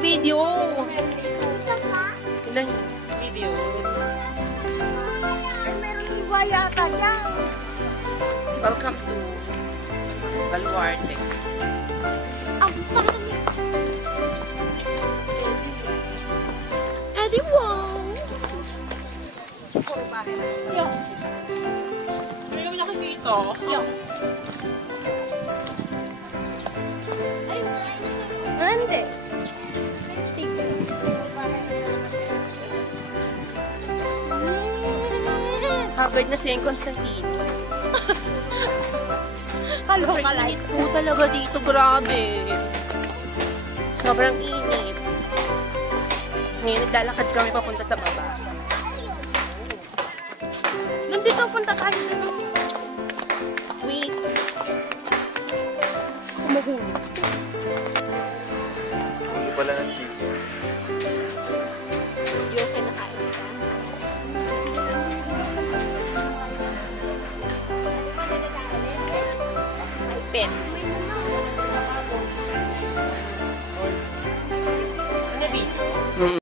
Nagbi-video. Ilan? Video. Ay, meron yung guayata dyan. Welcome to Baluarte. Ang pangit. Eddie Wong. Puro bahay na. Yo. Hindi kami nakikita. Yo. Ay, hindi. Covered na siya yung Constantino. Halo Sobrang ka lang. init po talaga dito, grabe. Sobrang init. Ngayon, naglalakad kami papunta sa baba. Nandito punta tayo. Wait. Kumuhulog. Ano pala ng chicken? Video kinakain ka. May pets.